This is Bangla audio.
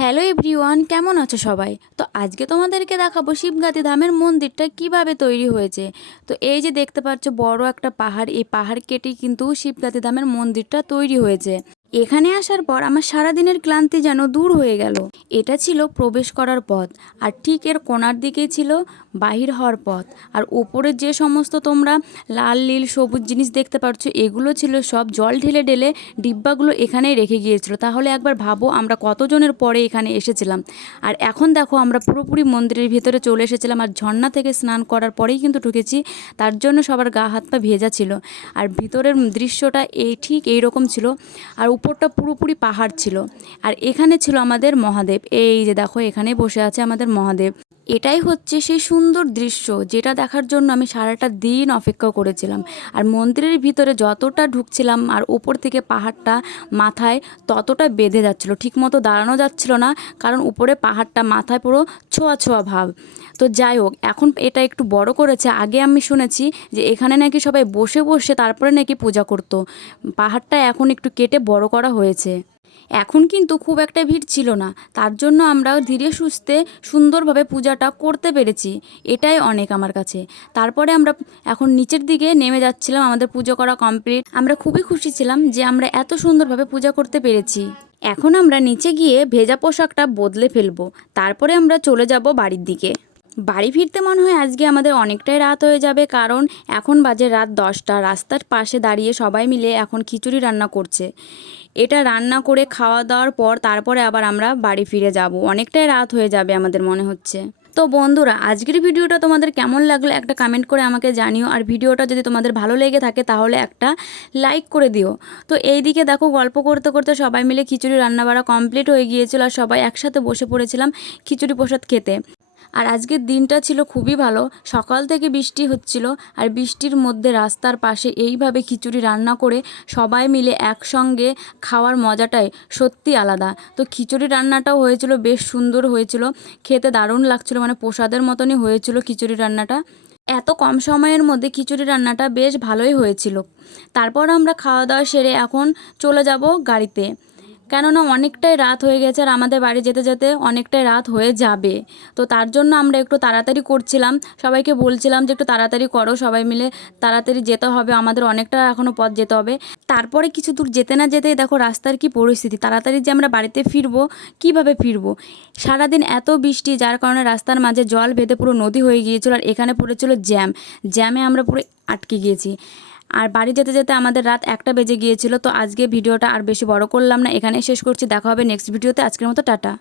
হ্যালো এভরিওয়ান, কেমন আছো সবাই? তো আজকে তোমাদেরকে দেখাবো শিবগাতি ধামের মন্দিরটা কিভাবে তৈরি হয়েছে। তো এই যে দেখতে পাচ্ছ বড় একটা পাহাড়, এই পাহাড় কেটেই কিন্তু শিবগাতি ধামের মন্দিরটা তৈরি হয়েছে। এখানে আসার পর আমার সারাদিনের ক্লান্তি যেন দূর হয়ে গেল। এটা ছিল প্রবেশ করার পথ, আর ঠিক এর কোণার দিকেই ছিল বাহির হওয়ার পথ। আর ওপরে যে সমস্ত তোমরা লাল নীল সবুজ জিনিস দেখতে পাচ্ছ, এগুলো ছিল সব জল ঢেলে ঢেলে ডিব্বাগুলো এখানেই রেখে গিয়েছিল। তাহলে একবার ভাবো আমরা কতজনের পরে এখানে এসেছিলাম। আর এখন দেখো আমরা পুরোপুরি মন্দিরের ভিতরে চলে এসেছিলাম, আর ঝর্ণা থেকে স্নান করার পরেই কিন্তু ঢুকেছি। তার জন্য সবার গা হাত পা ভেজা ছিল। আর ভিতরের দৃশ্যটা ঠিক এইরকম ছিল। আর উপরটা পুরোপুরি পাহাড় ছিল। আর এখানে ছিল আমাদের মহাদেব। এই যে দেখো এখানেই বসে আছে আমাদের মহাদেব। এটাই হচ্ছে সেই সুন্দর দৃশ্য যেটা দেখার জন্য আমি সারাটা দিন অপেক্ষা করেছিলাম। আর মন্দিরের ভিতরে যতটা ঢুকছিলাম আর উপর থেকে পাহাড়টা মাথায় ততটা বেঁধে যাচ্ছিলো, ঠিকমতো দাঁড়ানো যাচ্ছিল না, কারণ উপরে পাহাড়টা মাথায় পুরো ছোঁয়া ছোঁয়া ভাব। তো যাই হোক, এখন এটা একটু বড় করেছে। আগে আমি শুনেছি যে এখানে নাকি সবাই বসে বসে তারপরে নাকি পূজা করতো। পাহাড়টা এখন একটু কেটে বড় করা হয়েছে। এখন কিন্তু খুব একটা ভিড় ছিল না, তার জন্য আমরা ধীরে সুস্থে সুন্দরভাবে পূজাটা করতে পেরেছি। এটাই অনেক আমার কাছে। তারপরে আমরা এখন নিচের দিকে নেমে যাচ্ছিলাম, আমাদের পুজো করা কমপ্লিট। আমরা খুবই খুশি ছিলাম যে আমরা এত সুন্দরভাবে পূজা করতে পেরেছি। এখন আমরা নিচে গিয়ে ভেজা পোশাকটা বদলে ফেলবো, তারপরে আমরা চলে যাব বাড়ির দিকে। বাড়ি ফিরতে মনে হয় আজকে আমাদের অনেকটাই রাত হয়ে যাবে, কারণ এখন বাজে রাত 10টা। রাস্তার পাশে দাঁড়িয়ে সবাই মিলে এখন খিচুড়ি রান্না করছে। এটা রান্না করে খাওয়া দাওয়ার পর তারপরে আবার আমরা বাড়ি ফিরে যাব। অনেকটাই রাত হয়ে যাবে আমাদের মনে হচ্ছে। তো বন্ধুরা, আজকের ভিডিওটা তোমাদের কেমন লাগলো একটা কমেন্ট করে আমাকে জানিও। আর ভিডিওটা যদি তোমাদের ভালো লেগে থাকে তাহলে একটা লাইক করে দিও। তো এই দিকে দেখো গল্প করতে করতে সবাই মিলে খিচুড়ি রান্না বাড়া কমপ্লিট হয়ে গিয়েছিল, আর সবাই একসাথে বসে পড়েছিলাম খিচুড়ি প্রসাদ খেতে। আর আজকের দিনটা ছিল খুবই ভালো। সকাল থেকে বৃষ্টি হচ্ছিল, আর বৃষ্টির মধ্যে রাস্তার পাশে এইভাবে খিচুড়ি রান্না করে সবাই মিলে একসঙ্গে খাওয়ার মজাটাই সত্যি আলাদা। তো খিচুড়ি রান্নাটাও হয়েছিল, বেশ সুন্দর হয়েছিল, খেতে দারুণ লাগছিল, মানে প্রসাদের মতনই হয়েছিল খিচুড়ি রান্নাটা। এত কম সময়ের মধ্যে খিচুড়ি রান্নাটা বেশ ভালোই হয়েছিল। তারপর আমরা খাওয়া দাওয়া সেরে এখন চলে যাব গাড়িতে, কেননা অনেকটাই রাত হয়ে গেছে আর আমাদের বাড়ি যেতে যেতে অনেকটাই রাত হয়ে যাবে। তো তার জন্য আমরা একটু তাড়াতাড়ি করছিলাম, সবাইকে বলছিলাম যে একটু তাড়াতাড়ি করো, সবাই মিলে তাড়াতাড়ি যেতে হবে, আমাদের অনেকটা এখনও পথ যেতে হবে। তারপরে কিছু দূর যেতে না যেতেই দেখো রাস্তার কি পরিস্থিতি, তাড়াতাড়ি যে আমরা বাড়িতে ফিরবো, কিভাবে ফিরবো। সারাদিন এত বৃষ্টি, যার কারণে রাস্তার মাঝে জল বেঁধে পুরো নদী হয়ে গিয়েছিল, আর এখানে পড়েছিল জ্যামে আমরা পুরো আটকে গিয়েছি। আর বাড়ি যেতে যেতে আমাদের রাত 1টা বেজে গিয়েছিল। তো আজকে ভিডিওটা আর বেশি বড় করলাম না, এখানে শেষ করছি। দেখা হবে নেক্সট ভিডিওতে। আজকের মতো টাটা।